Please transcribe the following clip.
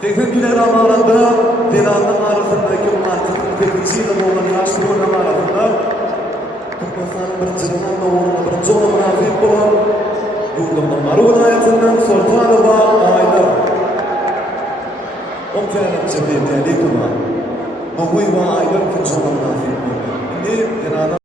Teşekkürler amalında Denan'ın arasındaki mantıklı tepkisiyle olan yaşlılığının arasında Kırkmasan'ın birinciliğinden de uğruna birinci olan münafik olan Yurdum'un Marı vilayetinden Sultanova Aylar. O tane çevirmeye likuma. Mağuy ve Aylar ikinci olan münafik olan. Şimdi Denan'ın